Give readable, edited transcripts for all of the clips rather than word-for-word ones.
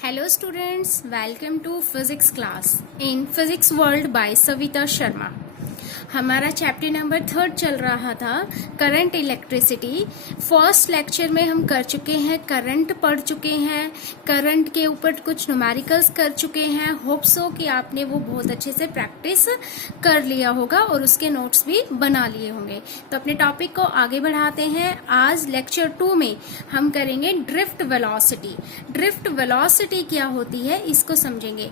Hello students, welcome to physics class in Physics World by Savita Sharma। हमारा chapter number 3 चल रहा था current electricity. First lecture में हम कर चुके हैं, करंट पढ़ चुके हैं, करंट के ऊपर कुछ न्यूमेरिकल्स कर चुके हैं। होप सो कि आपने वो बहुत अच्छे से प्रैक्टिस कर लिया होगा और उसके नोट्स भी बना लिए होंगे। तो अपने टॉपिक को आगे बढ़ाते हैं। आज लेक्चर 2 में हम करेंगे ड्रिफ्ट वेलोसिटी। ड्रिफ्ट वेलोसिटी क्या होती है इसको समझेंगे।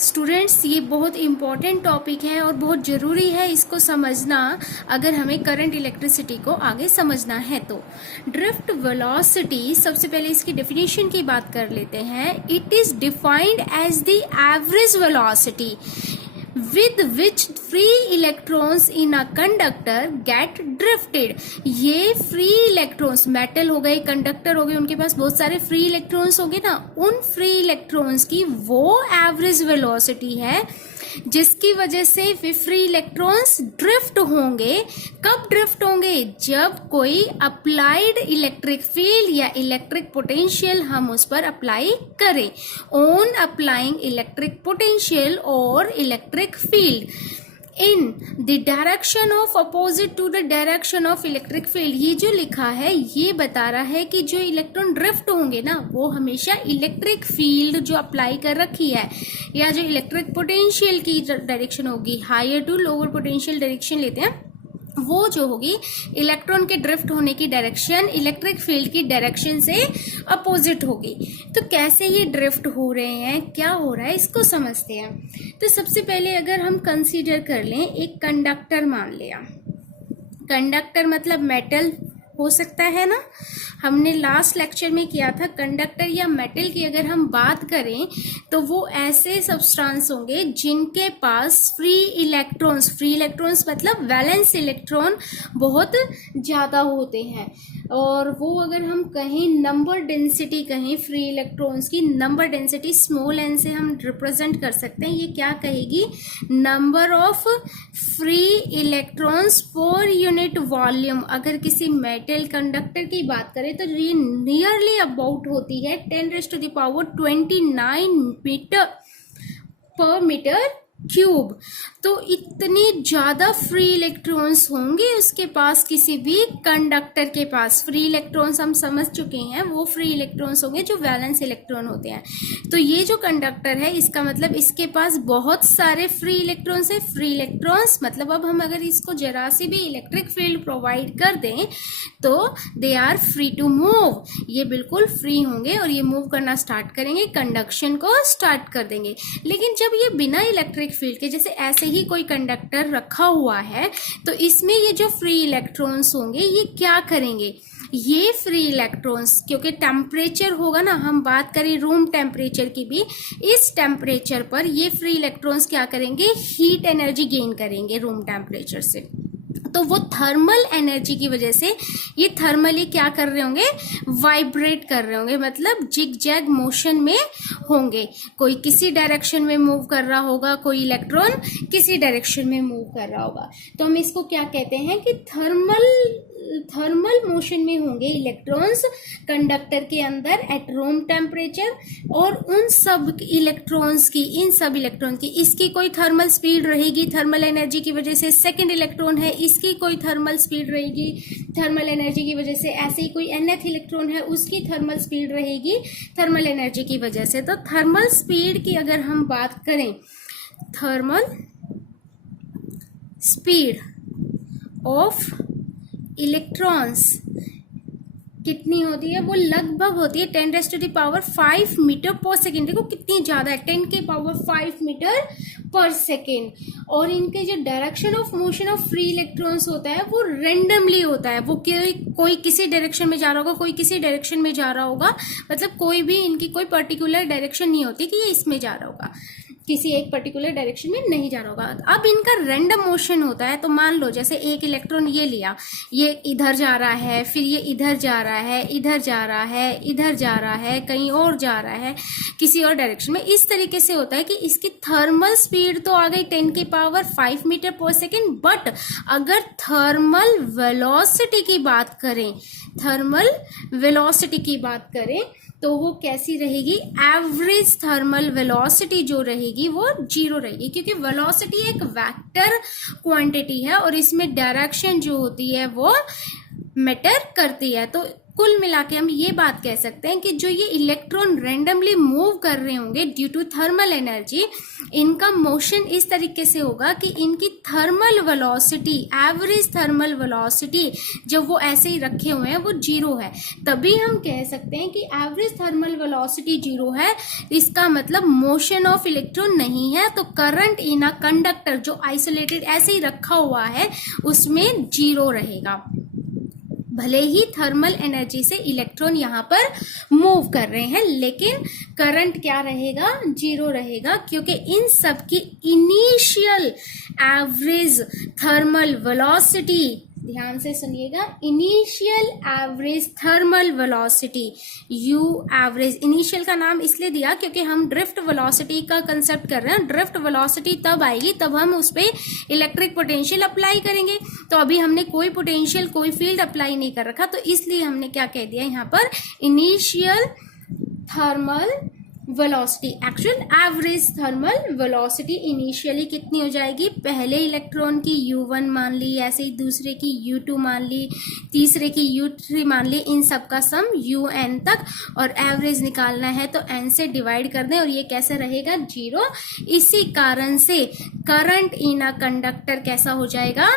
स्टूडेंट्स, ये बहुत इंपॉर्टेंट टॉपिक है और बहुत ज़रूरी है इसको समझना अगर हमें करंट इलेक्ट्रिसिटी को आगे समझना है तो। ड्रिफ्ट वेलोसिटी, सबसे पहले इसकी डेफिनेशन की बात कर लेते हैं। It is defined as the average velocity with which free electrons in a conductor get drifted। ये फ्री इलेक्ट्रॉन्स, मेटल हो गए, कंडक्टर हो गए, उनके पास बहुत सारे फ्री इलेक्ट्रॉन्स हो गए ना, उन फ्री इलेक्ट्रॉन्स की वो एवरेज वेलोसिटी है जिसकी वजह से फ्री इलेक्ट्रॉन्स ड्रिफ्ट होंगे। कब ड्रिफ्ट होंगे? जब कोई अप्लाइड इलेक्ट्रिक फील्ड या इलेक्ट्रिक पोटेंशियल हम उस पर अप्लाई करें। On applying electric potential or electric field in the direction of opposite to the direction of electric field. ये जो लिखा है ये बता रहा है कि जो इलेक्ट्रॉन ड्रिफ्ट होंगे ना वो हमेशा इलेक्ट्रिक फील्ड जो अप्लाई कर रखी है या जो इलेक्ट्रिक पोटेंशियल की डायरेक्शन होगी, higher to lower potential direction लेते हैं, वो जो होगी इलेक्ट्रॉन के ड्रिफ्ट होने की डायरेक्शन इलेक्ट्रिक फील्ड की डायरेक्शन से अपोजिट होगी। तो कैसे ये ड्रिफ्ट हो रहे हैं, क्या हो रहा है, इसको समझते हैं। तो सबसे पहले अगर हम कंसीडर कर लें, एक कंडक्टर मान लिया। कंडक्टर मतलब मेटल हो सकता है ना, हमने लास्ट लेक्चर में किया था। कंडक्टर या मेटल की अगर हम बात करें तो वो ऐसे सब्सटेंस होंगे जिनके पास फ्री इलेक्ट्रॉन्स मतलब वैलेंस इलेक्ट्रॉन बहुत ज़्यादा होते हैं। और वो अगर हम कहें नंबर डेंसिटी कहें फ्री इलेक्ट्रॉन्स की, नंबर डेंसिटी स्मॉल एन से हम रिप्रेजेंट कर सकते हैं। ये क्या कहेगी? Number of free electrons per unit volume. अगर किसी मेटल कंडक्टर की बात करें तो ये नियरली अबाउट होती है 10⁻29 मीटर पर मीटर क्यूब। तो इतनी ज्यादा फ्री इलेक्ट्रॉन्स होंगे उसके पास, किसी भी कंडक्टर के पास। फ्री इलेक्ट्रॉन्स हम समझ चुके हैं, वो फ्री इलेक्ट्रॉन्स होंगे जो वैलेंस इलेक्ट्रॉन होते हैं। तो ये जो कंडक्टर है इसका मतलब इसके पास बहुत सारे फ्री इलेक्ट्रॉन्स है। फ्री इलेक्ट्रॉन्स मतलब अब हम अगर इसको जरा सी भी इलेक्ट्रिक फील्ड प्रोवाइड कर दें तो they are free to move. ये बिल्कुल फ्री होंगे और ये मूव करना स्टार्ट करेंगे, कंडक्शन को स्टार्ट कर देंगे। लेकिन जब ये बिना इलेक्ट्रिक फील्ड के, जैसे ऐसे ही कोई कंडक्टर रखा हुआ है, तो इसमें ये जो फ्री इलेक्ट्रॉन्स होंगे ये क्या करेंगे? ये फ्री इलेक्ट्रॉन्स, क्योंकि टेम्परेचर होगा ना, हम बात करें रूम टेम्परेचर की भी, इस टेम्परेचर पर ये फ्री इलेक्ट्रॉन्स क्या करेंगे? हीट एनर्जी गेन करेंगे रूम टेम्परेचर से। तो वो थर्मल एनर्जी की वजह से ये थर्मली क्या कर रहे होंगे? वाइब्रेट कर रहे होंगे, मतलब जिग जैग मोशन में होंगे। कोई किसी डायरेक्शन में मूव कर रहा होगा, कोई इलेक्ट्रॉन किसी डायरेक्शन में मूव कर रहा होगा। तो हम इसको क्या कहते हैं कि थर्मल मोशन में होंगे इलेक्ट्रॉन्स कंडक्टर के अंदर एट रूम टेम्परेचर। और उन सब इलेक्ट्रॉन्स की, इन सब इलेक्ट्रॉन की, इसकी कोई थर्मल स्पीड रहेगी थर्मल एनर्जी की वजह से। सेकंड इलेक्ट्रॉन है, इसकी कोई थर्मल स्पीड रहेगी थर्मल एनर्जी की वजह से। ऐसे ही कोई nth इलेक्ट्रॉन है, उसकी थर्मल स्पीड रहेगी थर्मल एनर्जी की वजह से। तो थर्मल स्पीड की अगर हम बात करें, थर्मल स्पीड ऑफ इलेक्ट्रॉन्स कितनी होती है? वो लगभग होती है 10⁻5 मीटर पर सेकेंड। देखो कितनी ज्यादा है, 10⁵ मीटर पर सेकेंड। और इनके जो direction of motion of free electrons होता है वो रेंडमली होता है। वो कोई किसी डायरेक्शन में जा रहा होगा, कोई किसी डायरेक्शन में जा रहा होगा, मतलब कोई भी इनकी कोई पर्टिकुलर डायरेक्शन नहीं होती कि ये इसमें जा रहा होगा, किसी एक पर्टिकुलर डायरेक्शन में नहीं जा रहा होगा। अब इनका रैंडम मोशन होता है। तो मान लो जैसे एक इलेक्ट्रॉन ये लिया, ये इधर जा रहा है, फिर ये इधर जा रहा है, इधर जा रहा है, इधर जा रहा है, कहीं और जा रहा है, किसी और डायरेक्शन में। इस तरीके से होता है कि इसकी थर्मल स्पीड तो आ गई 10⁵ मीटर पर सेकेंड, बट अगर थर्मल वेलोसिटी की बात करें, थर्मल वेलोसिटी की बात करें तो वो कैसी रहेगी, एवरेज थर्मल वेलोसिटी जो रहेगी वो जीरो रहेगी, क्योंकि वेलोसिटी एक वेक्टर क्वांटिटी है और इसमें डायरेक्शन जो होती है वो मैटर करती है। तो कुल मिला के हम ये बात कह सकते हैं कि जो ये इलेक्ट्रॉन रैंडमली मूव कर रहे होंगे ड्यू टू थर्मल एनर्जी, इनका मोशन इस तरीके से होगा कि इनकी thermal velocity, average thermal velocity जब वो ऐसे ही रखे हुए हैं वो जीरो है। तभी हम कह सकते हैं कि एवरेज थर्मल वेलोसिटी जीरो है, इसका मतलब मोशन ऑफ इलेक्ट्रॉन नहीं है। तो करंट इन अ कंडक्टर जो आइसोलेटेड ऐसे ही रखा हुआ है उसमें जीरो रहेगा, भले ही थर्मल एनर्जी से इलेक्ट्रॉन यहाँ पर मूव कर रहे हैं, लेकिन करंट क्या रहेगा, जीरो रहेगा, क्योंकि इन सब की इनिशियल एवरेज थर्मल वेलोसिटी, ध्यान से सुनिएगा, initial average thermal velocity, you average, initial का नाम इसलिए दिया क्योंकि हम ड्रिफ्ट वेलोसिटी का कंसेप्ट कर रहे हैं। ड्रिफ्ट वेलोसिटी तब आएगी तब हम उस पर इलेक्ट्रिक पोटेंशियल अप्लाई करेंगे। तो अभी हमने कोई पोटेंशियल, कोई फील्ड अप्लाई नहीं कर रखा, तो इसलिए हमने क्या कह दिया यहाँ पर, initial thermal velocity. Actual average thermal velocity initially कितनी हो जाएगी, पहले इलेक्ट्रॉन की U1 मान ली, ऐसे ही दूसरे की U2 मान ली, तीसरे की U3 मान ली, इन सब का सम UN तक, और एवरेज निकालना है तो n से डिवाइड कर दें, और ये कैसे रहेगा, जीरो। इसी कारण से करंट इन अ कंडक्टर कैसा हो जाएगा,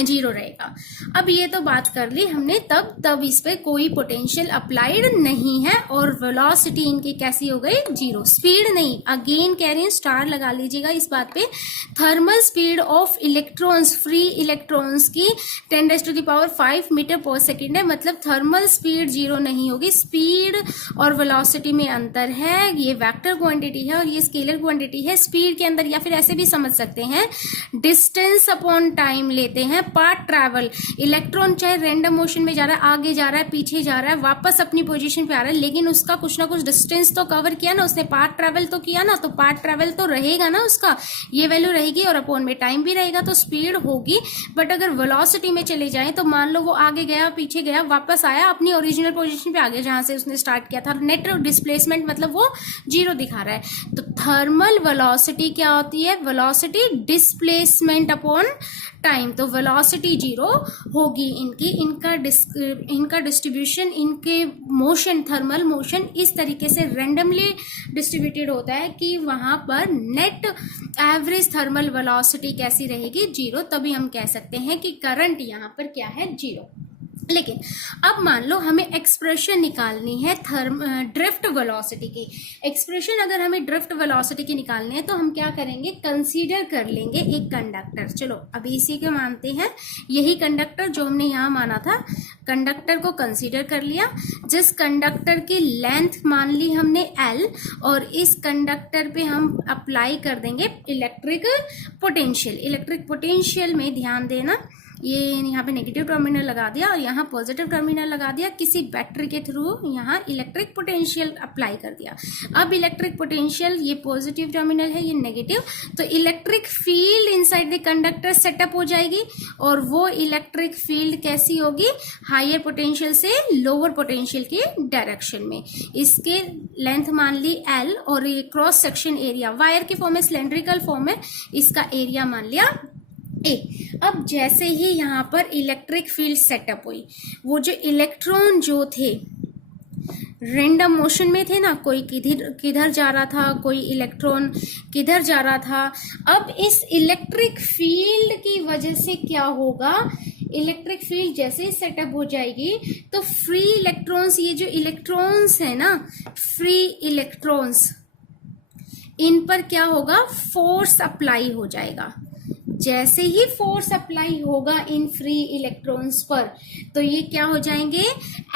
जीरो रहेगा। अब ये तो बात कर ली हमने, तब इस पे कोई पोटेंशियल अप्लाइड नहीं है और वेलोसिटी इनकी कैसी हो गई, जीरो। स्पीड नहीं, अगेन कह रही हूं, स्टार लगा लीजिएगा इस बात पे, thermal speed of electrons, free electrons की 10⁵ मीटर पर सेकेंड है, मतलब थर्मल स्पीड जीरो नहीं होगी। स्पीड और वेलोसिटी में अंतर है, ये वेक्टर क्वांटिटी है और ये स्केलर क्वांटिटी है। स्पीड के अंदर, या फिर ऐसे भी समझ सकते हैं, डिस्टेंस अपॉन टाइम लेते हैं। पाथ ट्रैवल, इलेक्ट्रॉन चाहे रैंडम मोशन में जा रहा है, आगे जा रहा है, पीछे जा रहा है, वापस अपनी पोजीशन पे आ रहा है, लेकिन उसका कुछ ना कुछ डिस्टेंस तो कवर किया ना उसने, पाथ ट्रैवल तो किया ना, तो पाथ ट्रैवल तो रहेगा ना उसका, ये वैल्यू रहेगी, और अपॉन में टाइम भी रहेगा, तो स्पीड होगी। बट अगर वेलोसिटी में चले जाए तो मान लो वो आगे गया, पीछे गया, वापस आया, अपनी ओरिजिनल पोजीशन पे आ गया जहां से उसने स्टार्ट किया था। नेट डिस्प्लेसमेंट मतलब वो जीरो दिखा रहा है। तो थर्मल वेलोसिटी क्या होती है, वेलोसिटी डिस्प्लेसमेंट अपॉन टाइम, तो वेलोसिटी जीरो होगी इनकी। इनका डिस्ट्रीब्यूशन, इनके मोशन, थर्मल मोशन इस तरीके से रैंडमली डिस्ट्रीब्यूटेड होता है कि वहां पर नेट एवरेज थर्मल वेलोसिटी कैसी रहेगी, जीरो। तभी हम कह सकते हैं कि करंट यहाँ पर क्या है, जीरो। लेकिन अब मान लो हमें एक्सप्रेशन निकालनी है ड्रिफ्ट वेलोसिटी की। एक्सप्रेशन अगर हमें ड्रिफ्ट वेलोसिटी की निकालनी है तो हम क्या करेंगे, कंसीडर कर लेंगे एक कंडक्टर। चलो अभी इसी को मानते हैं, यही कंडक्टर जो हमने यहाँ माना था, कंडक्टर को कंसीडर कर लिया। जिस कंडक्टर की लेंथ मान ली हमने L, और इस कंडक्टर पे हम अप्लाई कर देंगे इलेक्ट्रिक पोटेंशियल। इलेक्ट्रिक पोटेंशियल में ध्यान देना, ये यहाँ पे नेगेटिव टर्मिनल लगा दिया और यहाँ पॉजिटिव टर्मिनल लगा दिया, किसी बैटरी के थ्रू यहाँ इलेक्ट्रिक पोटेंशियल अप्लाई कर दिया। अब इलेक्ट्रिक पोटेंशियल, ये पॉजिटिव टर्मिनल है, ये नेगेटिव, तो electric field inside the conductor setup हो जाएगी, और वो इलेक्ट्रिक फील्ड कैसी होगी, हायर पोटेंशियल से लोअर पोटेंशियल के डायरेक्शन में। इसके लेंथ मान ली L, और ये क्रॉस सेक्शन एरिया वायर के फॉर्म में, सिलेंड्रिकल फॉर्म में, इसका एरिया मान लिया A। अब जैसे ही यहाँ पर इलेक्ट्रिक फील्ड सेटअप हुई, वो जो इलेक्ट्रॉन जो थे रैंडम मोशन में थे ना, कोई किधर जा रहा था, कोई इलेक्ट्रॉन किधर जा रहा था। अब इस इलेक्ट्रिक फील्ड की वजह से क्या होगा, इलेक्ट्रिक फील्ड जैसे ही सेटअप हो जाएगी तो फ्री इलेक्ट्रॉन्स, ये जो इलेक्ट्रॉन्स है ना, फ्री इलेक्ट्रॉन्स, इन पर क्या होगा, फोर्स अप्लाई हो जाएगा। जैसे ही फोर्स अप्लाई होगा इन फ्री इलेक्ट्रॉन्स पर, तो ये क्या हो जाएंगे,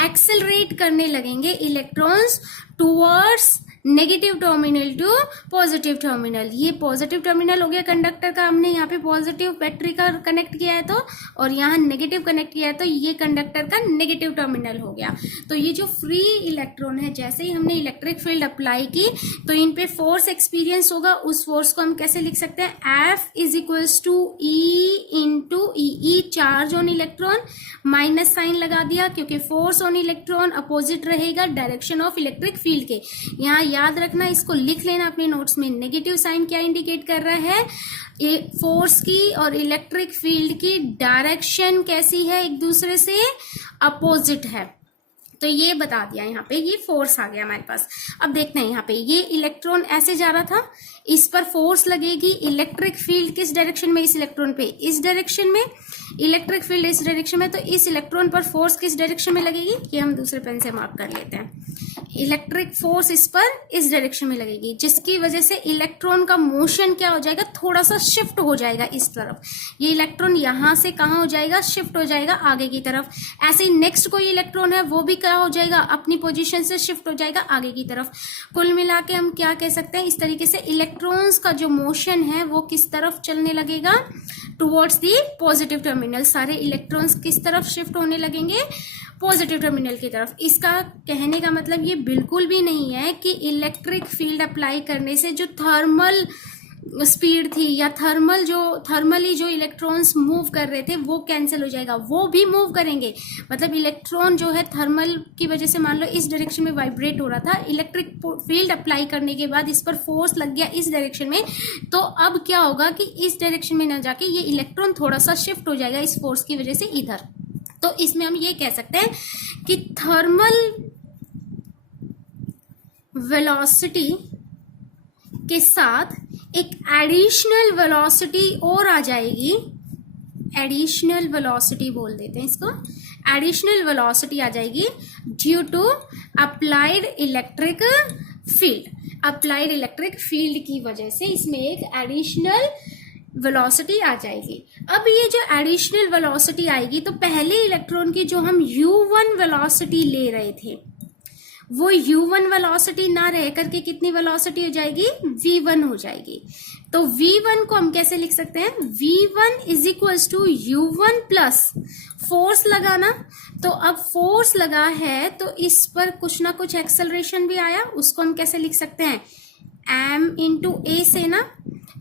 एक्सेलरेट करने लगेंगे electrons towards negative terminal to positive terminal. ये पॉजिटिव टर्मिनल हो गया कंडक्टर का, हमने यहाँ पे पॉजिटिव बैटरी का कनेक्ट किया है तो, और यहाँ नेगेटिव कनेक्ट किया है तो ये कंडक्टर का नेगेटिव टर्मिनल हो गया। तो ये जो फ्री इलेक्ट्रॉन है, जैसे ही हमने इलेक्ट्रिक फील्ड अप्लाई की तो इन पे फोर्स एक्सपीरियंस होगा। उस फोर्स को हम कैसे लिख सकते हैं, F is equals to e into E, charge on electron, minus sign लगा दिया क्योंकि फोर्स ऑन इलेक्ट्रॉन अपोजिट रहेगा डायरेक्शन ऑफ इलेक्ट्रिक फील्ड के। यहाँ याद रखना, इसको लिख लेना अपने नोट्स में। नेगेटिव साइन क्या इंडिकेट कर रहा है, ये फोर्स की और इलेक्ट्रिक फील्ड की डायरेक्शन कैसी है, एक दूसरे से अपोजिट है। तो ये बता दिया, यहाँ पे ये फोर्स आ गया हमारे पास। अब देखते हैं यहाँ पे ये इलेक्ट्रॉन ऐसे जा रहा था, इस पर फोर्स लगेगी। इलेक्ट्रिक फील्ड किस डायरेक्शन में, इस इलेक्ट्रॉन पे इस डायरेक्शन में, इलेक्ट्रिक फील्ड इस डायरेक्शन में, तो इस इलेक्ट्रॉन पर फोर्स किस डायरेक्शन में लगेगी, ये हम दूसरे पेन से मार्क कर लेते हैं। इलेक्ट्रिक फोर्स इस पर इस डायरेक्शन में लगेगी, जिसकी वजह से इलेक्ट्रॉन का मोशन क्या हो जाएगा, थोड़ा सा शिफ्ट हो जाएगा इस तरफ। ये इलेक्ट्रॉन यहां से कहां हो जाएगा, शिफ्ट हो जाएगा आगे की तरफ। ऐसे ही नेक्स्ट कोई इलेक्ट्रॉन है वो भी क्या हो जाएगा, अपनी पोजीशन से शिफ्ट हो जाएगा आगे की तरफ। कुल मिला के हम क्या कह सकते हैं, इस तरीके से इलेक्ट्रॉन्स का जो मोशन है वो किस तरफ चलने लगेगा, टुवर्ड्स दी पॉजिटिव टर्मिनल। सारे इलेक्ट्रॉन्स किस तरफ शिफ्ट होने लगेंगे, पॉजिटिव टर्मिनल की तरफ। इसका कहने का मतलब ये बिल्कुल भी नहीं है कि इलेक्ट्रिक फील्ड अप्लाई करने से जो थर्मल स्पीड थी या थर्मली जो इलेक्ट्रॉन्स मूव कर रहे थे वो कैंसिल हो जाएगा, वो भी मूव करेंगे। मतलब इलेक्ट्रॉन जो है थर्मल की वजह से मान लो इस डायरेक्शन में वाइब्रेट हो रहा था, इलेक्ट्रिक फील्ड अप्लाई करने के बाद इस पर फोर्स लग गया इस डायरेक्शन में, तो अब क्या होगा कि इस डायरेक्शन में ना जाके ये इलेक्ट्रॉन थोड़ा सा शिफ्ट हो जाएगा इस फोर्स की वजह से इधर। तो इसमें हम ये कह सकते हैं कि थर्मल वेलोसिटी के साथ एक एडिशनल वेलोसिटी और आ जाएगी, एडिशनल वेलोसिटी बोल देते हैं इसको, एडिशनल वेलोसिटी आ जाएगी due to applied electric field. Applied electric field की वजह से इसमें एक एडिशनल वेलोसिटी आ जाएगी। अब ये जो एडिशनल वेलोसिटी आएगी तो पहले इलेक्ट्रॉन की जो हम u1 वेलोसिटी ले रहे थे वो u1 वेलोसिटी ना रह करके कितनी वेलोसिटी हो जाएगी, v1 हो जाएगी। तो v1 को हम कैसे लिख सकते हैं, v1 is equals to u1 plus force लगाना। तो अब फोर्स लगा है तो इस पर कुछ ना कुछ एक्सेलरेशन भी आया, उसको हम कैसे लिख सकते हैं, m इंटू ए से ना।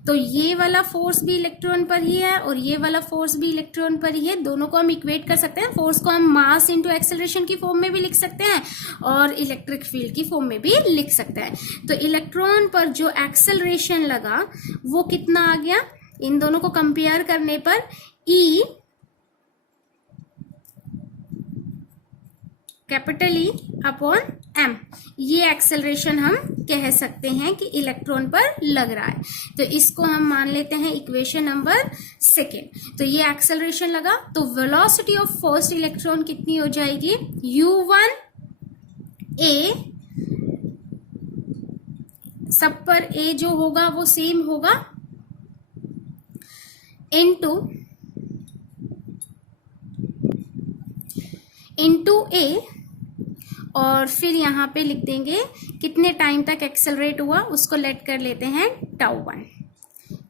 तो ये वाला फोर्स भी इलेक्ट्रॉन पर ही है और ये वाला फोर्स भी इलेक्ट्रॉन पर ही है, दोनों को हम इक्वेट कर सकते हैं। फोर्स को हम मास इंटू एक्सेलरेशन की फॉर्म में भी लिख सकते हैं और इलेक्ट्रिक फील्ड की फॉर्म में भी लिख सकते हैं। तो इलेक्ट्रॉन पर जो एक्सेलरेशन लगा वो कितना आ गया, इन दोनों को कंपेयर करने पर E capital E upon m, ये एक्सेलरेशन हम कह सकते हैं कि इलेक्ट्रॉन पर लग रहा है। तो इसको हम मान लेते हैं इक्वेशन नंबर 2। तो ये एक्सेलरेशन लगा तो वेलोसिटी ऑफ फर्स्ट इलेक्ट्रॉन कितनी हो जाएगी, u1 a, सब पर a जो होगा वो सेम होगा, इंटू a, और फिर यहाँ पे लिख देंगे कितने टाइम तक एक्सेलरेट हुआ, उसको लेट कर लेते हैं τ1।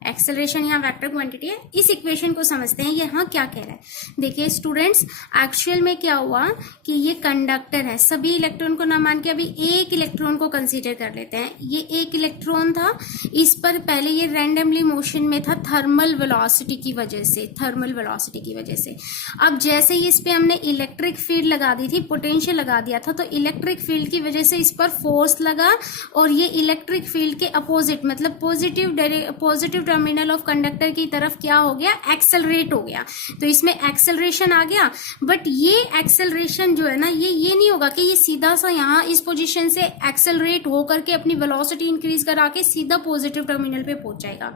एक्सेलरेशन यहाँ वेक्टर क्वांटिटी है। इस इक्वेशन को समझते हैं यहाँ क्या कह रहा है। देखिए स्टूडेंट्स, एक्चुअल में क्या हुआ कि ये कंडक्टर है, सभी इलेक्ट्रॉन को ना मान के अभी एक इलेक्ट्रॉन को कंसीडर कर लेते हैं। ये एक इलेक्ट्रॉन था, इस पर पहले ये रैंडमली मोशन में था थर्मल वेलोसिटी की वजह से, थर्मल वेलोसिटी की वजह से। अब जैसे ही इस पे हमने इलेक्ट्रिक फील्ड लगा दी थी, पोटेंशियल लगा दिया था, तो इलेक्ट्रिक फील्ड की वजह से इस पर फोर्स लगा और ये इलेक्ट्रिक फील्ड के अपोजिट मतलब पॉजिटिव टर्मिनल ऑफ कंडक्टर की तरफ क्या हो गया, एक्सेलरेट हो गया। तो इसमें एक्सेलरेशन आ गया, बट ये एक्सेलरेशन जो है ना, ये नहीं होगा कि ये सीधा सा यहाँ इस पोजीशन से एक्सेलरेट होकर के अपनी वेलोसिटी इंक्रीज करा के सीधा पॉजिटिव टर्मिनल पे पहुंच जाएगा।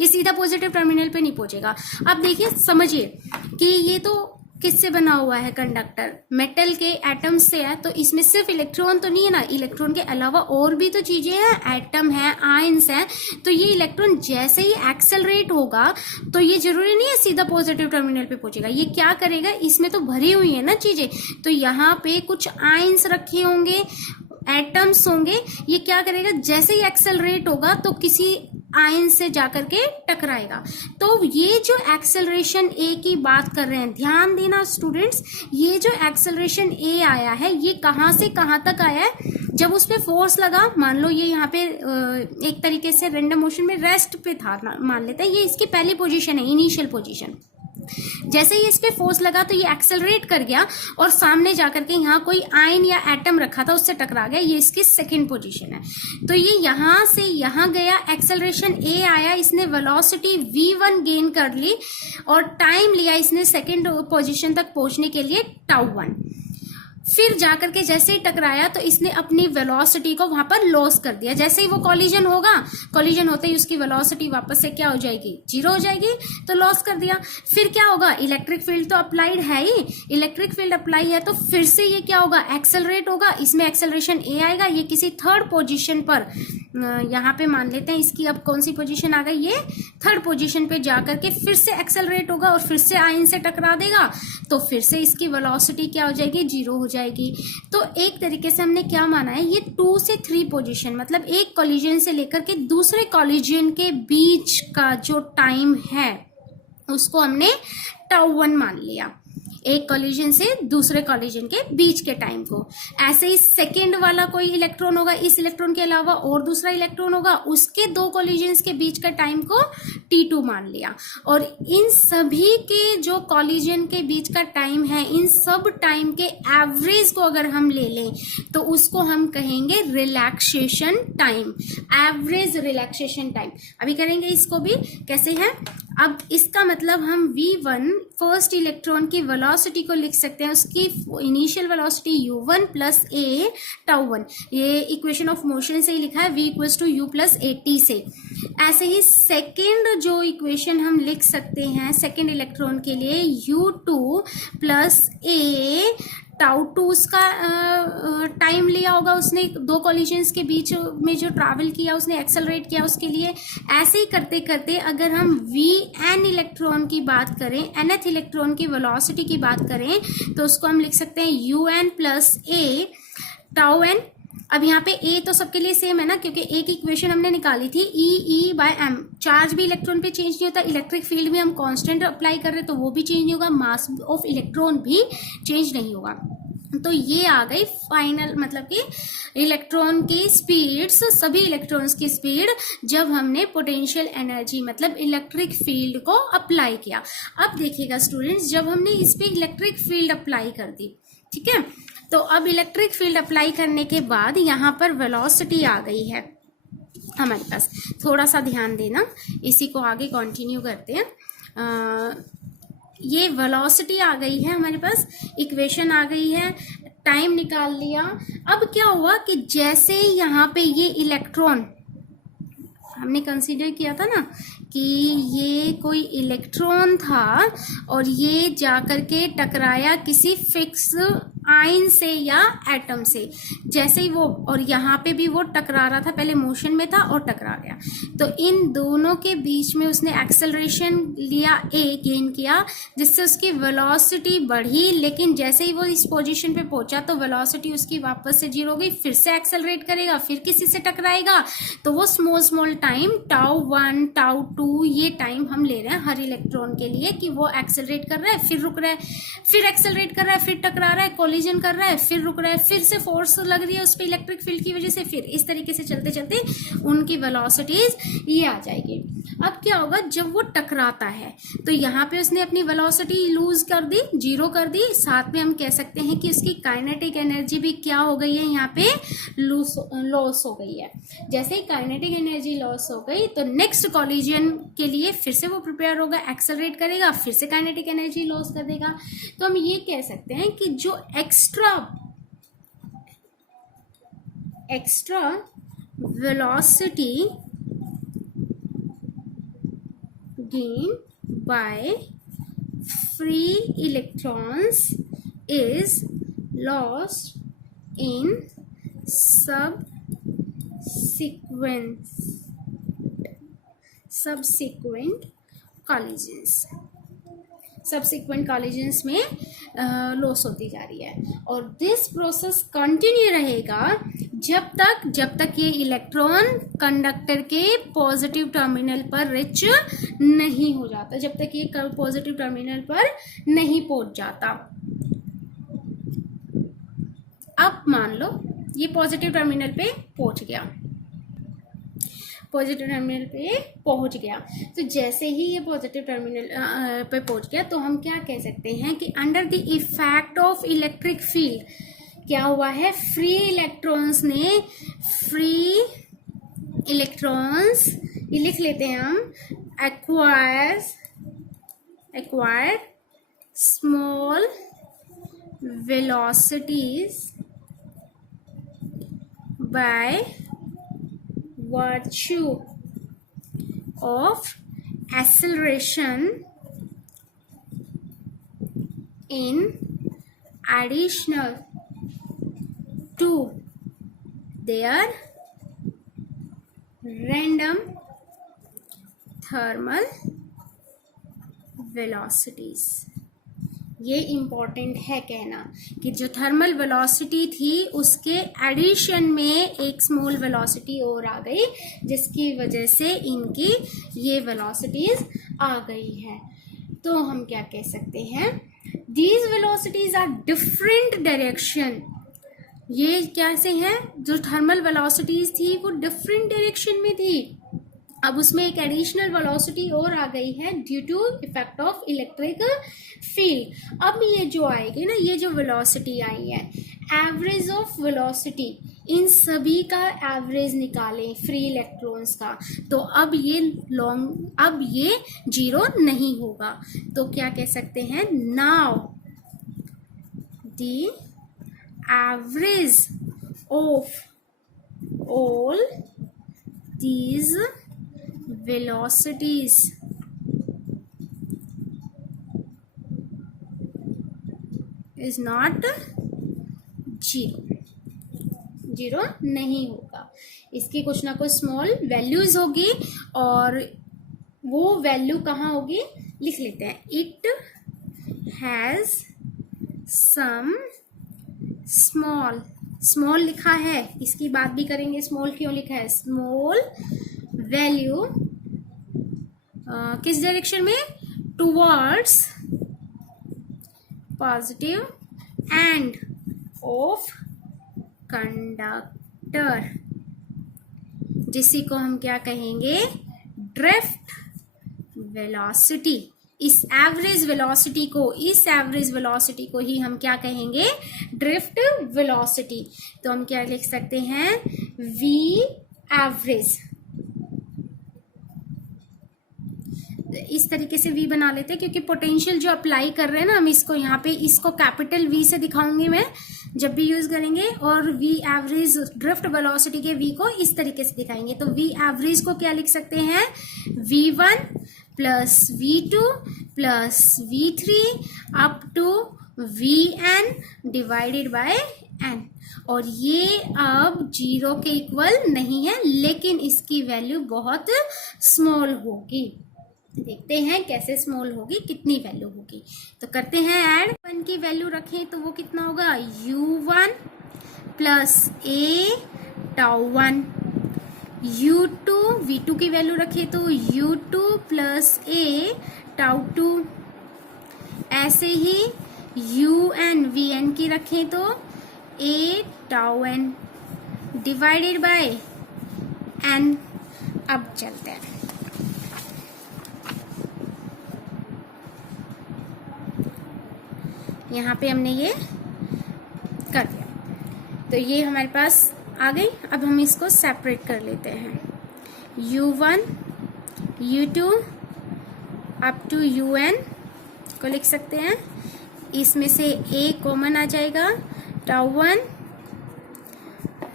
ये सीधा पॉजिटिव टर्मिनल पे नहीं पहुंचेगा। अब देखिए समझिए कि ये तो किससे बना हुआ है, कंडक्टर मेटल के एटम्स से है, तो इसमें सिर्फ इलेक्ट्रॉन तो नहीं है ना, इलेक्ट्रॉन के अलावा और भी तो चीजें हैं, एटम है, आयंस हैं। तो ये इलेक्ट्रॉन जैसे ही एक्सेलरेट होगा तो ये जरूरी नहीं है सीधा पॉजिटिव टर्मिनल पे पहुंचेगा, ये क्या करेगा, इसमें तो भरी हुई है ना चीजें, तो यहाँ पे कुछ आयंस रखे होंगे एटम्स होंगे, ये क्या करेगा, जैसे ही एक्सेलरेट होगा तो किसी आयन से जाकर के टकराएगा। तो ये जो एक्सेलरेशन ए की बात कर रहे हैं, ध्यान देना स्टूडेंट्स, ये जो एक्सेलरेशन ए आया है ये कहाँ से कहाँ तक आया है, जब उस पे फोर्स लगा, मान लो ये यहाँ पे एक तरीके से रैंडम मोशन में रेस्ट पे था, मान लेते हैं ये इसकी पहली पोजीशन है, इनिशियल पोजीशन। जैसे ही इस पे फोर्स लगा तो ये एक्सेलरेट कर गया और सामने जाकर के यहाँ कोई आयन या एटम रखा था उससे टकरा गया, ये इसकी सेकंड पोजीशन है। तो ये यहाँ से यहाँ गया, एक्सेलरेशन ए आया, इसने वेलोसिटी v1 गेन कर ली और टाइम लिया इसने सेकंड पोजीशन तक पहुंचने के लिए τ1। फिर जाकर के जैसे ही टकराया तो इसने अपनी वेलोसिटी को वहां पर लॉस कर दिया। जैसे ही वो कॉलिजन होगा, कॉलिजन होते ही उसकी वेलोसिटी वापस से क्या हो जाएगी, 0 हो जाएगी, तो लॉस कर दिया। फिर क्या होगा, इलेक्ट्रिक फील्ड तो अप्लाइड है ही, इलेक्ट्रिक फील्ड अप्लाई है तो फिर से ये क्या होगा, एक्सेलरेट होगा, इसमें एक्सेलरेशन ए आएगा, ये किसी थर्ड पोजीशन पर, यहाँ पे मान लेते हैं इसकी अब कौन सी पोजीशन आ गई, ये थर्ड पोजीशन पे जाकर के फिर से एक्सेलरेट होगा और फिर से आयन से टकरा देगा, तो फिर से इसकी वेलोसिटी क्या हो जाएगी, 0 हो जाएगी। तो एक तरीके से हमने क्या माना है, ये 2 से 3 पोजीशन, मतलब एक कॉलिजन से लेकर के दूसरे कॉलिजन के बीच का जो टाइम है उसको हमने τ1 मान लिया, एक कॉलिजन से दूसरे कॉलिजन के बीच के टाइम को। ऐसे ही सेकेंड वाला कोई इलेक्ट्रॉन होगा, इस इलेक्ट्रॉन के अलावा और दूसरा इलेक्ट्रॉन होगा, उसके 2 कॉलिजन्स के बीच का टाइम को t2 मान लिया। और इन सभी के जो कॉलिजन के बीच का टाइम है, इन सब टाइम के एवरेज को अगर हम ले लें तो उसको हम कहेंगे relaxation time, average relaxation time. अभी करेंगे इसको भी, कैसे है, अब इसका मतलब हम v1 फर्स्ट इलेक्ट्रॉन की वेलोसिटी को लिख सकते हैं, उसकी initial velocity u1 plus a τ1, ये इक्वेशन ऑफ मोशन से ही लिखा है, v equals to u plus at से। ऐसे ही सेकेंड जो इक्वेशन हम लिख सकते हैं सेकेंड इलेक्ट्रॉन के लिए, u2 प्लस a τ2 उसका टाइम लिया होगा उसने, 2 कॉलिजन्स के बीच में जो ट्रैवल किया उसने, एक्सेलरेट किया उसके लिए। ऐसे ही करते करते अगर हम vn इलेक्ट्रॉन की बात करें, nth इलेक्ट्रॉन की वेलोसिटी की बात करें तो उसको हम लिख सकते हैं un प्लस a τn। अब यहाँ पे a तो सबके लिए सेम है ना, क्योंकि a की इक्वेशन हमने निकाली थी E/m। चार्ज भी इलेक्ट्रॉन पे चेंज नहीं होता, इलेक्ट्रिक फील्ड भी हम कांस्टेंट अप्लाई कर रहे हैं तो वो भी चेंज नहीं होगा, मास ऑफ इलेक्ट्रॉन भी चेंज नहीं होगा। तो ये आ गई फाइनल, मतलब कि इलेक्ट्रॉन की स्पीड्स, सभी इलेक्ट्रॉन्स की स्पीड जब हमने पोटेंशियल एनर्जी मतलब इलेक्ट्रिक फील्ड को अप्लाई किया। अब देखिएगा स्टूडेंट्स, जब हमने इस पे इलेक्ट्रिक फील्ड अप्लाई कर दी, ठीक है, तो अब इलेक्ट्रिक फील्ड अप्लाई करने के बाद यहाँ पर वेलोसिटी आ गई है हमारे पास। थोड़ा सा ध्यान देना, इसी को आगे कंटिन्यू करते हैं। ये वेलोसिटी आ गई है हमारे पास, इक्वेशन आ गई है, टाइम निकाल लिया। अब क्या हुआ कि जैसे यहाँ पे ये इलेक्ट्रॉन हमने कंसीडर किया था ना कि ये कोई इलेक्ट्रॉन था और ये जाकर के टकराया किसी फिक्स आयन से या एटम से, जैसे ही वो, और यहाँ पे भी वो टकरा रहा था, पहले मोशन में था और टकरा गया, तो इन दोनों के बीच में उसने एक्सेलरेशन लिया, a गेन किया, जिससे उसकी वेलोसिटी बढ़ी। लेकिन जैसे ही वो इस पोजीशन पे पहुंचा तो वेलोसिटी उसकी वापस से 0 हो गई, फिर से एक्सेलरेट करेगा, फिर किसी से टकराएगा, तो वो स्मॉल टाइम τ1 τ2 ये टाइम हम ले रहे हैं हर इलेक्ट्रॉन के लिए कि वो एक्सेलरेट कर रहा है, फिर रुक रहा है, फिर एक्सेलरेट कर रहा है, फिर टकरा रहा है, कॉलिजन कर रहा है, फिर रुक रहा है, फिर से फोर्स लग रही है उस पर इलेक्ट्रिक फील्ड की वजह से, फिर इस तरीके से चलते चलते उनकी वेलोसिटीज ये आ जाएगी। अब क्या होगा, जब वो टकराता है तो यहाँ पे उसने अपनी वेलोसिटी लूज कर दी, 0 कर दी, साथ में हम कह सकते हैं कि उसकी काइनेटिक एनर्जी भी क्या हो गई है, यहाँ पे लॉस हो गई है। जैसे ही काइनेटिक एनर्जी लॉस हो गई तो नेक्स्ट कॉलिजन के लिए फिर से वो प्रिपेयर होगा, एक्सेलरेट करेगा, फिर से काइनेटिक एनर्जी लॉस कर देगा। तो हम ये कह सकते हैं कि जो extra velocity gained by free electrons is lost in subsequent collisions। Subsequent collisions में लॉस होती जा रही है और दिस प्रोसेस कंटिन्यू रहेगा जब तक ये इलेक्ट्रॉन कंडक्टर के पॉजिटिव टर्मिनल पर रिच नहीं हो जाता, जब तक ये पॉजिटिव टर्मिनल पर नहीं पहुंच जाता। अब मान लो ये पॉजिटिव टर्मिनल पे पहुंच गया, पॉजिटिव टर्मिनल पे पहुंच गया। तो जैसे ही ये पॉजिटिव टर्मिनल पे पहुंच गया तो हम क्या कह सकते हैं कि under the effect of electric field क्या हुआ है, फ्री इलेक्ट्रॉन्स ये लिख लेते हैं हम, acquire small velocities by virtue of acceleration in additional to their random thermal velocities। ये इम्पॉर्टेंट है कहना कि जो थर्मल वेलोसिटी थी उसके एडिशन में एक स्मॉल वेलोसिटी और आ गई, जिसकी वजह से इनकी ये वेलोसिटीज आ गई है। तो हम क्या कह सकते हैं, these velocities are different direction. ये कैसे हैं, जो थर्मल वेलोसिटीज थी वो डिफरेंट डायरेक्शन में थी, अब उसमें एक एडिशनल वेलोसिटी और आ गई है due to effect of electric field. अब ये जो आएगी ना, ये जो वेलोसिटी आई है, एवरेज ऑफ वेलोसिटी, इन सभी का एवरेज निकालें फ्री इलेक्ट्रॉन्स का, तो अब ये जीरो नहीं होगा। तो क्या कह सकते हैं, now the average of all these velocities is not zero नहीं होगा, इसकी कुछ ना कुछ स्मॉल वैल्यूज होगी, और वो वैल्यू कहाँ होगी लिख लेते हैं, इट हैज सम स्मॉल लिखा है, इसकी बात भी करेंगे, स्मॉल क्यों लिखा है, स्मॉल वैल्यू किस डायरेक्शन में, towards positive end of conductor, जिसी को हम क्या कहेंगे, ड्रिफ्ट वेलोसिटी। इस एवरेज वेलोसिटी को ही हम क्या कहेंगे, ड्रिफ्ट वेलोसिटी। तो हम क्या लिख सकते हैं, वी एवरेज, इस तरीके से V बना लेते हैं, क्योंकि पोटेंशियल जो अप्लाई कर रहे हैं ना हम इसको, यहाँ पे इसको कैपिटल V से दिखाऊंगी मैं जब भी यूज करेंगे, और V एवरेज ड्रिफ्ट वेलोसिटी के V को इस तरीके से दिखाएंगे। तो V एवरेज को क्या लिख सकते हैं, V1 plus V2 plus V3 up to Vn divided by n, और ये अब जीरो के इक्वल नहीं है, लेकिन इसकी वैल्यू बहुत स्मॉल होगी। देखते हैं कैसे स्मॉल होगी, कितनी वैल्यू होगी। तो करते हैं ऐड, 1 की वैल्यू रखें तो वो कितना होगा, U1 plus A τ1, U2 V2 की वैल्यू रखें तो U2 प्लस A τ2, ऐसे ही UN Vn की रखें तो A τn divided by n। अब चलते हैं, यहाँ पे हमने ये कर दिया, तो ये हमारे पास आ गई। अब हम इसको सेपरेट कर लेते हैं, U1 U2 up to UN को लिख सकते हैं, इसमें से A कॉमन आ जाएगा, τ1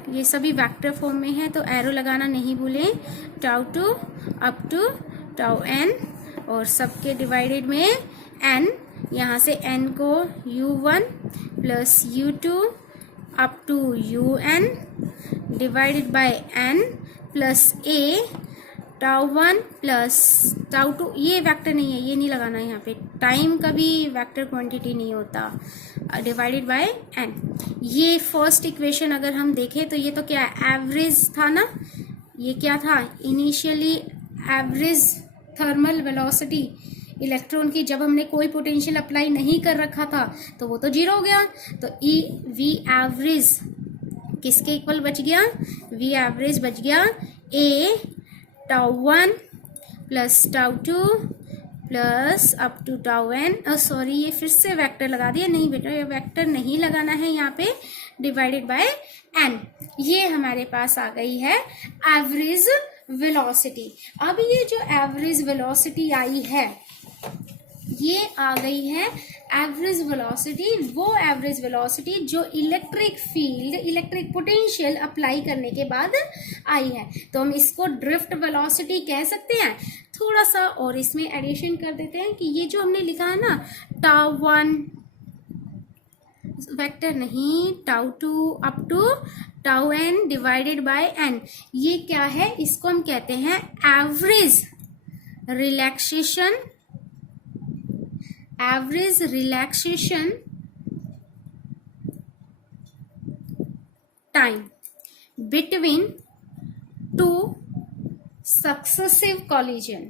ये सभी वेक्टर फॉर्म में है तो एरो लगाना नहीं भूलें, τ2 अप टू τn, और सबके डिवाइडेड में n, यहाँ से n को U1 plus U2 up to UN divided by n plus A tau 1 plus tau 2, ये वेक्टर नहीं है, ये नहीं लगाना है यहाँ पे, टाइम का भी वेक्टर क्वांटिटी नहीं होता, डिवाइडेड बाय n। ये फर्स्ट इक्वेशन अगर हम देखें तो ये तो क्या है, एवरेज था ना, ये क्या था initially, average thermal velocity electron की, जब हमने कोई पोटेंशियल अप्लाई नहीं कर रखा था तो वो तो जीरो हो गया, तो ई वी एवरेज किसके इक्वल बच गया, वी एवरेज बच गया a tau 1 plus tau 2 plus up to tau n, sorry ये फिर से वेक्टर लगा दिया, नहीं बेटा ये वेक्टर नहीं लगाना है यहाँ पे, डिवाइडेड बाय n। ये हमारे पास आ गई है एवरेज वेलोसिटी। अब ये जो एवरेज वेलोसिटी आई है, ये आ गई है एवरेज वेलोसिटी, वो एवरेज वेलोसिटी जो electric field, electric potential apply करने के बाद आई है, तो हम इसको ड्रिफ्ट वेलोसिटी कह सकते हैं। थोड़ा सा और इसमें एडिशन कर देते हैं कि ये जो हमने लिखा है ना, टाउ 1 वेक्टर नहीं, tau 2 up to tau n divided by n, ये क्या है, इसको हम कहते हैं average relaxation, average relaxation time between two successive collision.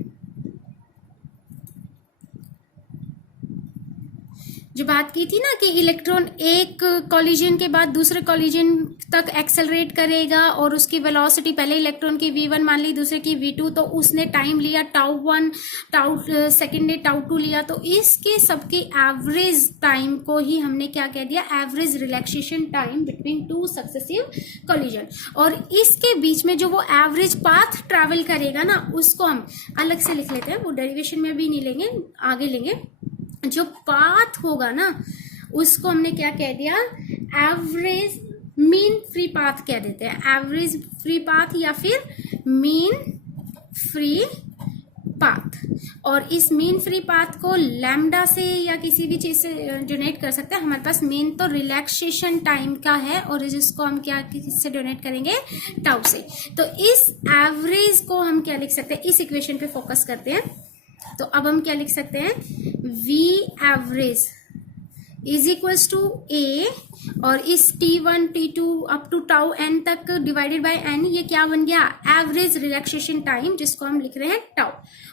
जो बात की थी ना कि इलेक्ट्रॉन एक कॉलिजन के बाद दूसरे कॉलिजन तक एक्सेलरेट करेगा और उसकी वेलोसिटी, पहले इलेक्ट्रॉन की v1 मान ली, दूसरे की v2, तो उसने टाइम लिया टाउ 1, टाउ सेकेंड ने टाउ 2 लिया, तो इसके सबके एवरेज टाइम को ही हमने क्या कह दिया, average relaxation time between two successive collision. और इसके बीच में जो वो एवरेज पाथ ट्रैवल करेगा ना, उसको हम अलग से लिख लेते हैं, वो डेरिवेशन में भी नहीं लेंगे, आगे लेंगे। जो पाथ होगा ना, उसको हमने क्या कह दिया, एवरेज मीन फ्री पाथ कह देते हैं, एवरेज फ्री पाथ या फिर मीन फ्री पाथ। और इस मीन फ्री पाथ को लैम्डा से या किसी भी चीज से डोनेट कर सकते हैं। हमारे पास मेन तो रिलैक्सेशन टाइम का है और जिसको हम क्या किससे डोनेट करेंगे, टाउ से। तो इस एवरेज को हम क्या लिख सकते हैं, इस इक्वेशन पे फोकस करते हैं, तो अब हम क्या लिख सकते हैं, v average is equals to a, और इस T1 T2 up to tau n तक डिवाइडेड बाय n, ये क्या बन गया, एवरेज रिलैक्सेशन टाइम, जिसको हम लिख रहे हैं टाउ।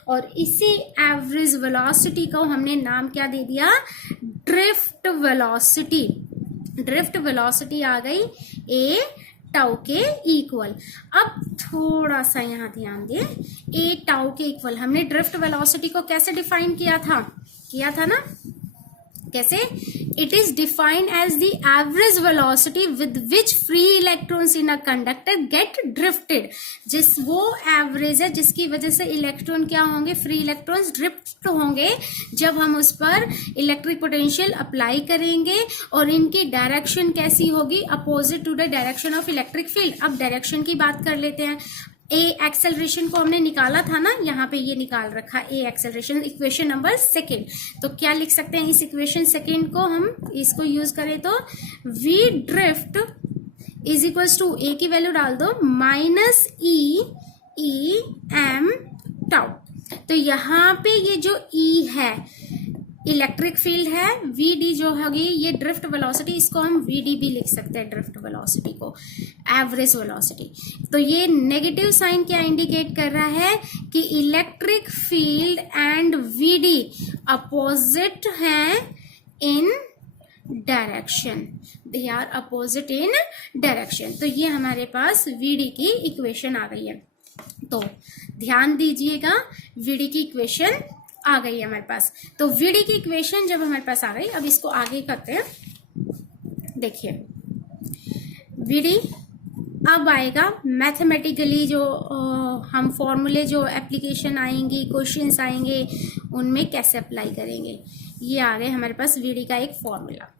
और इसी एवरेज वेलोसिटी को हमने नाम क्या दे दिया, ड्रिफ्ट वेलोसिटी। ड्रिफ्ट वेलोसिटी आ गई ए टाउ के इक्वल। अब थोड़ा सा यहाँ ध्यान दें, ए टाउ के इक्वल हमने ड्रिफ्ट वेलोसिटी को कैसे डिफाइन किया था ना, कैसे, it is defined as the average velocity with which free electrons in a conductor get drifted. जिस वो एवरेज है जिसकी वजह से इलेक्ट्रॉन क्या होंगे, फ्री इलेक्ट्रॉन्स ड्रिफ्ट होंगे जब हम उस पर इलेक्ट्रिक पोटेंशियल अप्लाई करेंगे, और इनकी डायरेक्शन कैसी होगी, opposite to the direction of electric field. अब डायरेक्शन की बात कर लेते हैं। ए एक्सेलरेशन को हमने निकाला था ना, यहाँ पे ये निकाल रखा ए एक्सेलरेशन, इक्वेशन नंबर सेकेंड। तो क्या लिख सकते हैं, इस इक्वेशन सेकेंड को हम इसको यूज करें तो v drift is equals to, a की वैल्यू डाल दो, माइनस ई एम टाउ। तो यहाँ पे ये जो ई है इलेक्ट्रिक फील्ड है, वी डी जो होगी ये ड्रिफ्ट वेलोसिटी, इसको हम वी डी भी लिख सकते हैं, ड्रिफ्ट वेलोसिटी को एवरेज वेलोसिटी। तो ये नेगेटिव साइन क्या इंडिकेट कर रहा है कि electric field and v d opposite हैं in direction, they are opposite in direction. तो ये हमारे पास वी डी की इक्वेशन आ गई है। तो ध्यान दीजिएगा, वी डी की इक्वेशन आ गई है हमारे पास। तो वीडी की इक्वेशन जब हमारे पास आ गई, अब इसको आगे करते हैं। देखिए वीडी अब आएगा मैथमेटिकली, जो हम फॉर्मूले जो एप्लीकेशन आएंगी, क्वेश्चंस आएंगे, उनमें कैसे अप्लाई करेंगे। ये आ गए हमारे पास वीडी का एक फॉर्मूला।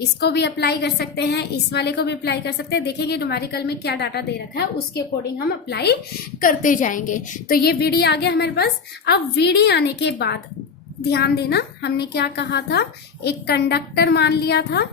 इसको भी अप्लाई कर सकते हैं, इस वाले को भी अप्लाई कर सकते हैं। देखेंगे न्यूमेरिकल में क्या डाटा दे रखा है, उसके अकॉर्डिंग हम अप्लाई करते जाएंगे। तो ये वीडी आ गया हमारे पास। अब वीडी आने के बाद ध्यान देना, हमने क्या कहा था, एक कंडक्टर मान लिया था,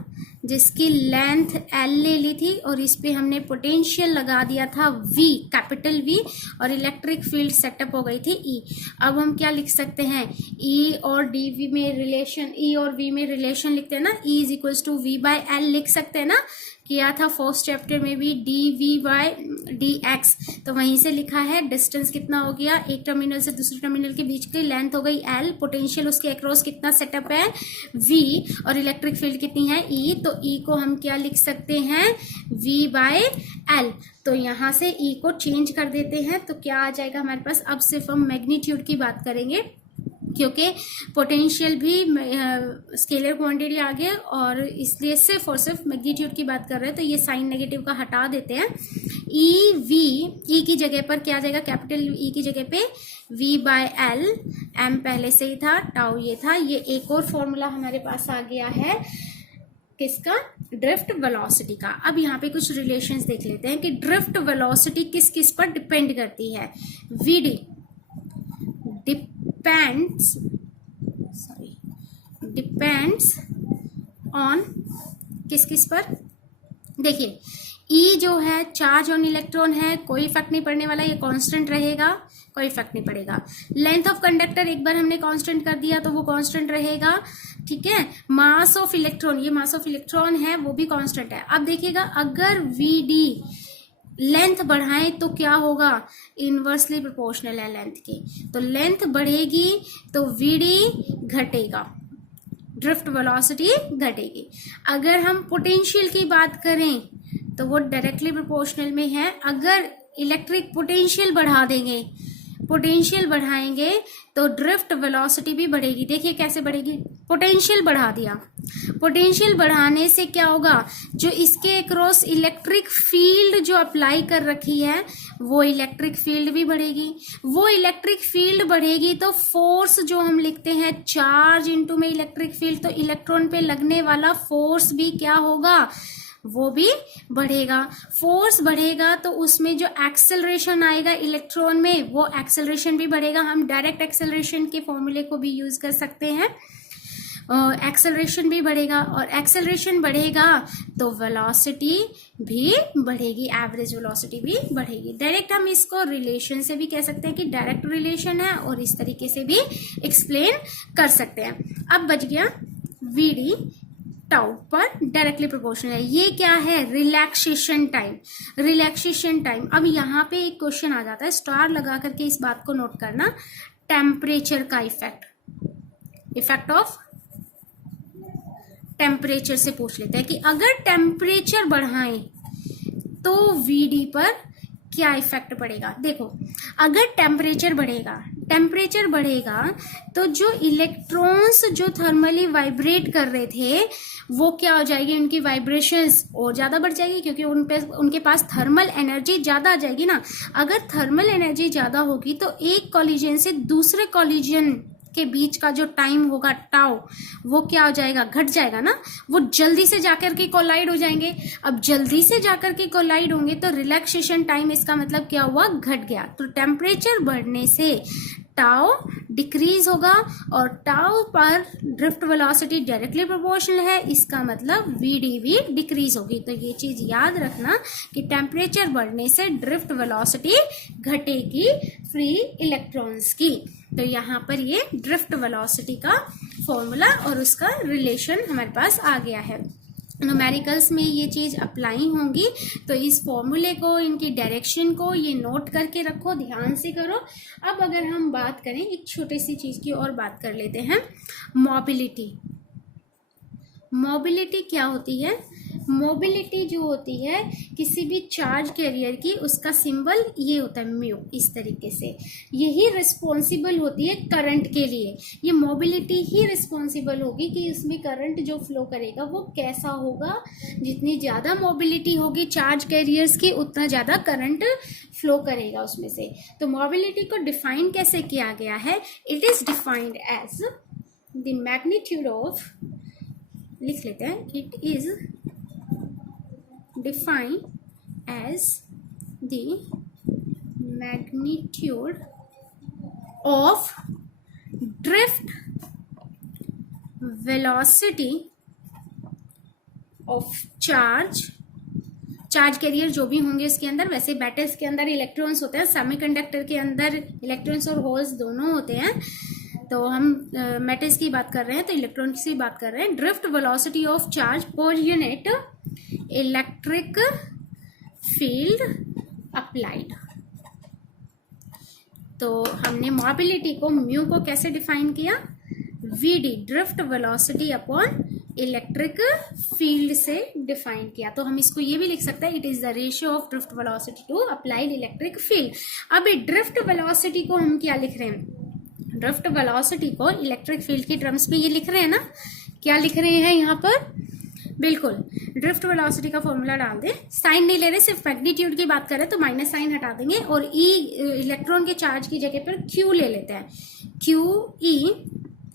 जिसकी लेंथ एल ले ली थी और इस पे हमने पोटेंशियल लगा दिया था V, कैपिटल V, और इलेक्ट्रिक फील्ड सेटअप हो गई थी E। अब हम क्या लिख सकते हैं, E और DV में रिलेशन, E और V में रिलेशन लिखते हैं ना, E is equals to V by L लिख सकते हैं ना, किया था फर्स्ट चैप्टर में भी dv बाय dx। तो वहीं से लिखा है डिस्टेंस कितना हो गया, एक टर्मिनल से दूसरे टर्मिनल के बीच की लेंथ हो गई l, पोटेंशियल उसके अक्रॉस कितना सेटअप है v, और इलेक्ट्रिक फील्ड कितनी है E। तो E को हम क्या लिख सकते हैं, v बाय l। तो यहाँ से E को चेंज कर देते हैं, तो क्या आ जाएगा हमारे पास, अब सिर्फ हम मैग्नीट्यूड की बात करेंगे क्योंकि पोटेंशियल भी स्केलर क्वांटिटी आ गया और इसलिए सिर्फ और सिर्फ मैग्नीट्यूड की बात कर रहे हैं। तो ये साइन नेगेटिव का हटा देते हैं, ई की जगह पर क्या आ जाएगा, कैपिटल ई की जगह पे v बाय एल, एम पहले से ही था, टाउ ये था, ये एक और फॉर्मूला हमारे पास आ गया है किसका, ड्रिफ्ट वेलोसिटी का। अब यहाँ पे कुछ रिलेशंस देख लेते हैं कि ड्रिफ्ट वेलोसिटी किस किस पर डिपेंड करती है। vd डिपेंड्स ऑन किस किस पर, देखिए E जो है चार्ज ऑन इलेक्ट्रॉन है, कोई इफेक्ट नहीं पड़ने वाला, ये कांस्टेंट रहेगा, कोई इफेक्ट नहीं पड़ेगा। लेंथ ऑफ कंडक्टर एक बार हमने कांस्टेंट कर दिया तो वो कांस्टेंट रहेगा, ठीक है। मास ऑफ इलेक्ट्रॉन, ये मास ऑफ इलेक्ट्रॉन है वो भी कांस्टेंट है। अब देखिएगा अगर VD लेंथ बढ़ाएं तो क्या होगा, इनवर्सली प्रोपोर्शनल है लेंथ के, तो लेंथ बढ़ेगी तो VD घटेगा, ड्रिफ्ट वेलोसिटी घटेगी। अगर हम पोटेंशियल की बात करें तो वो डायरेक्टली प्रोपोर्शनल में है। अगर इलेक्ट्रिक पोटेंशियल बढ़ा देंगे, पोटेंशियल बढ़ाएंगे तो ड्रिफ्ट वेलोसिटी भी बढ़ेगी। देखिए कैसे बढ़ेगी, पोटेंशियल बढ़ा दिया, पोटेंशियल बढ़ाने से क्या होगा, जो इसके अक्रॉस इलेक्ट्रिक फील्ड जो अप्लाई कर रखी है वो इलेक्ट्रिक फील्ड भी बढ़ेगी। वो इलेक्ट्रिक फील्ड बढ़ेगी तो फोर्स जो हम लिखते हैं चार्ज इनटू में इलेक्ट्रिक फील्ड, तो इलेक्ट्रॉन पे लगने वाला फोर्स भी क्या होगा, वो भी बढ़ेगा। फोर्स बढ़ेगा तो उसमें जो एक्सेलरेशन आएगा इलेक्ट्रॉन में वो एक्सेलरेशन भी बढ़ेगा। हम डायरेक्ट एक्सेलरेशन के फॉर्मूले को भी यूज कर सकते हैं, एक्सेलरेशन भी बढ़ेगा, और एक्सेलरेशन बढ़ेगा तो वेलोसिटी भी बढ़ेगी, एवरेज वेलोसिटी भी बढ़ेगी। डायरेक्ट हम इसको रिलेशन से भी कह सकते हैं कि डायरेक्ट रिलेशन है, और इस तरीके से भी एक्सप्लेन कर सकते हैं। अब बच गया VD टाउ पर डायरेक्टली प्रोपोर्शनल है। ये क्या है, रिलैक्सेशन टाइम, रिलैक्सेशन टाइम। अब यहाँ पे एक क्वेश्चन आ जाता है, स्टार लगा करके इस बात को नोट करना, टेम्परेचर का इफेक्ट, इफेक्ट ऑफ टेम्परेचर से पूछ लेते हैं कि अगर टेम्परेचर बढ़ाएं तो VD पर क्या इफेक्ट पड़ेगा। देखो अगर टेम्परेचर बढ़ेगा, टेम्परेचर बढ़ेगा तो जो इलेक्ट्रॉन्स जो थर्मली वाइब्रेट कर रहे थे वो क्या हो जाएगी, उनकी वाइब्रेशंस और ज्यादा बढ़ जाएगी, क्योंकि उनके पास थर्मल एनर्जी ज्यादा आ जाएगी ना। अगर थर्मल एनर्जी ज्यादा होगी तो एक कॉलिजन से दूसरे कॉलिजन के बीच का जो टाइम होगा टाउ, वो क्या हो जाएगा, घट जाएगा ना, वो जल्दी से जाकर के कोलाइड हो जाएंगे। अब जल्दी से जाकर के कोलाइड होंगे तो रिलैक्सेशन टाइम, इसका मतलब क्या हुआ, घट गया। तो टेम्परेचर बढ़ने से टाउ डिक्रीज होगा, और टाउ पर ड्रिफ्ट वेलोसिटी डायरेक्टली प्रोपोर्शनल है, इसका मतलब VD भी डिक्रीज होगी। तो ये चीज याद रखना कि टेम्परेचर बढ़ने से ड्रिफ्ट वेलोसिटी घटेगी फ्री इलेक्ट्रॉन्स की। तो यहाँ पर ये ड्रिफ्ट वेलोसिटी का फॉर्मूला और उसका रिलेशन हमारे पास आ गया है। न्यूमेरिकल्स में ये चीज अप्लाई होंगी, तो इस फॉर्मूले को, इनकी डायरेक्शन को ये नोट करके रखो, ध्यान से करो। अब अगर हम बात करें एक छोटी सी चीज की और बात कर लेते हैं, मोबिलिटी। मोबिलिटी क्या होती है, मोबिलिटी जो होती है किसी भी चार्ज कैरियर की, उसका सिंबल ये होता है म्यू, इस तरीके से। यही रिस्पॉन्सिबल होती है करंट के लिए, ये मोबिलिटी ही रिस्पॉन्सिबल होगी कि उसमें करंट जो फ्लो करेगा वो कैसा होगा। जितनी ज़्यादा मोबिलिटी होगी चार्ज कैरियर्स की उतना ज़्यादा करंट फ्लो करेगा उसमें से। तो मोबिलिटी को डिफाइन कैसे किया गया है, it is defined as the magnitude of, लिख लेते हैं, इट इज defined as the magnitude of drift velocity of charge carrier जो भी होंगे इसके अंदर, वैसे बैटल्स के अंदर इलेक्ट्रॉन्स होते हैं, सेमीकंडक्टर के अंदर इलेक्ट्रॉन्स और होल्स दोनों होते हैं। तो हम मेटल्स की बात कर रहे हैं तो इलेक्ट्रॉन्स की बात कर रहे हैं। Drift velocity of charge per unit electric field applied. तो हमने मोबिलिटी को म्यू को कैसे डिफाइन किया, v d drift velocity upon electric field से डिफाइन किया। तो हम इसको ये भी लिख सकते हैं, it is the ratio of drift velocity to applied electric field. अब ड्रिफ्ट वेलोसिटी को हम क्या लिख रहे हैं, ड्रिफ्ट वेलोसिटी को इलेक्ट्रिक फील्ड की टर्म्स में ये लिख रहे हैं ना, क्या लिख रहे हैं यहाँ पर, बिल्कुल ड्रिफ्ट वेलोसिटी का फॉर्मूला डाल दें, साइन नहीं ले रहे, सिर्फ मैग्नीट्यूड की बात करें तो माइनस साइन हटा देंगे और ई इलेक्ट्रॉन के चार्ज की जगह पर क्यू ले लेते हैं, क्यू ई,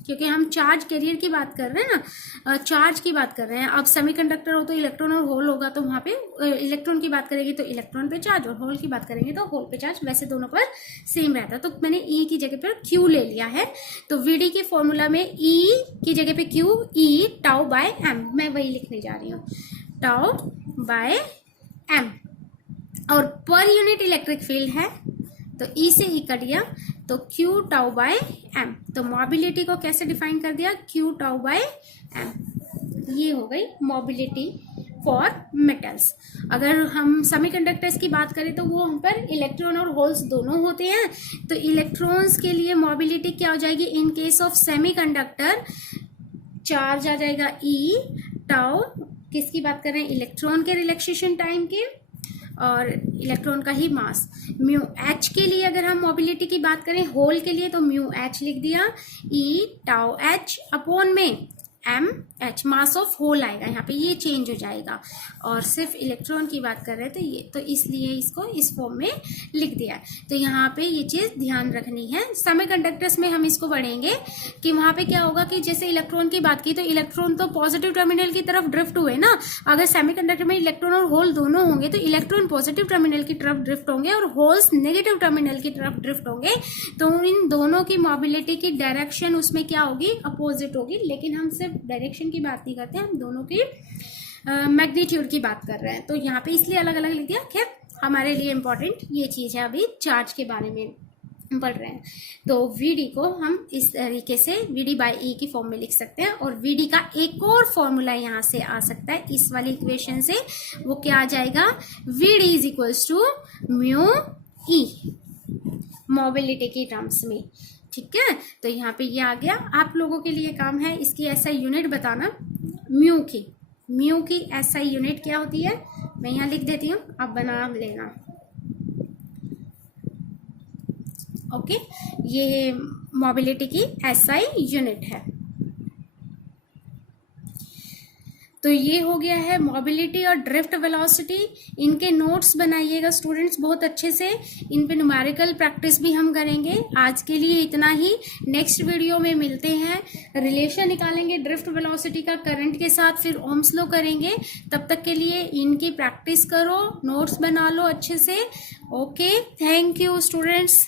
क्योंकि हम चार्ज कैरियर की बात कर रहे हैं ना, चार्ज की बात कर रहे हैं। अब सेमीकंडक्टर हो तो इलेक्ट्रॉन और होल होगा, तो वहां पे इलेक्ट्रॉन की बात करेंगे तो इलेक्ट्रॉन पे चार्ज, और होल की बात करेंगे तो होल पे चार्ज, वैसे दोनों पर सेम रहता है। तो मैंने ई की जगह पर क्यू ले लिया है। तो वीडी के फॉर्मूला में ई की जगह पे क्यू, ई टाउ बाय एम, मैं वही लिखने जा रही हूँ, टाउ बाय एम। और पर यूनिट इलेक्ट्रिक फील्ड है तो ई से ई कट गया, तो क्यू टाउ बाय एम। तो मोबिलिटी को कैसे डिफाइन कर दिया, क्यू टाउ बाय एम। ये हो गई मोबिलिटी फॉर मेटल्स। अगर हम सेमीकंडक्टर्स की बात करें तो वो हम पर इलेक्ट्रॉन और होल्स दोनों होते हैं। तो इलेक्ट्रॉन्स के लिए मोबिलिटी क्या हो जाएगी, in case of semiconductor charge आ जाएगा ई टाउ, किसकी बात कर रहे हैं, इलेक्ट्रॉन के रिलैक्सेशन टाइम के, और इलेक्ट्रॉन का ही मास। म्यू एच के लिए अगर हम मोबिलिटी की बात करें होल के लिए तो म्यू एच लिख दिया, ई टाउ एच अपॉन में m h, mass of hole आएगा यहाँ पे, ये चेंज हो जाएगा। और सिर्फ इलेक्ट्रॉन की बात कर रहे थे ये, तो इसलिए इसको इस फॉर्म में लिख दिया है। तो यहाँ पे ये चीज ध्यान रखनी है। सेमीकंडक्टर्स में हम इसको पढ़ेंगे कि वहां पे क्या होगा कि जैसे इलेक्ट्रॉन की बात की तो इलेक्ट्रॉन तो पॉजिटिव टर्मिनल की तरफ ड्रिफ्ट हुए ना, अगर सेमीकंडक्टर में इलेक्ट्रॉन और होल दोनों होंगे तो इलेक्ट्रॉन पॉजिटिव टर्मिनल की तरफ ड्रिफ्ट होंगे और होल्स नेगेटिव टर्मिनल की तरफ ड्रिफ्ट होंगे। तो इन दोनों की मोबिलिटी की डायरेक्शन उसमें क्या होगी, अपोजिट होगी। लेकिन हम सिर्फ डायरेक्शन की बात नहीं करते, हम दोनों की मैग्नीट्यूड की बात कर रहे हैं। तो यहाँ पे इसलिए अलग अलग लिख दिया। खैर हमारे लिए इंपॉर्टेंट ये चीज है, अभी चार्ज के बारे में पढ़ रहे हैं। तो वीडी को हम इस तरीके से वीडी बाय ई की फॉर्म में लिख सकते हैं। और वीडी का एक और फॉर्मूला यहाँ से आ सकता है इस वाली इक्वेशन से, वो क्या आ जाएगा, v d is equals to mu e, mobility की टर्म्स में। ठीक है, तो यहाँ पे ये आ गया। आप लोगों के लिए काम है इसकी एसआई यूनिट बताना, म्यू की एसआई यूनिट क्या होती है, मैं यहाँ लिख देती हूँ, आप बना लेना। ओके, ये मोबिलिटी की एसआई यूनिट है। तो ये हो गया है मोबिलिटी और ड्रिफ्ट वेलोसिटी। इनके नोट्स बनाइएगा स्टूडेंट्स बहुत अच्छे से, इन पे न्यूमेरिकल प्रैक्टिस भी हम करेंगे। आज के लिए इतना ही, नेक्स्ट वीडियो में मिलते हैं, रिलेशन निकालेंगे ड्रिफ्ट वेलोसिटी का करंट के साथ, फिर ओम्स लॉ करेंगे। तब तक के लिए इनकी प्रैक्टिस करो, नोट्स बना लो अच्छे से। Okay, thank you students.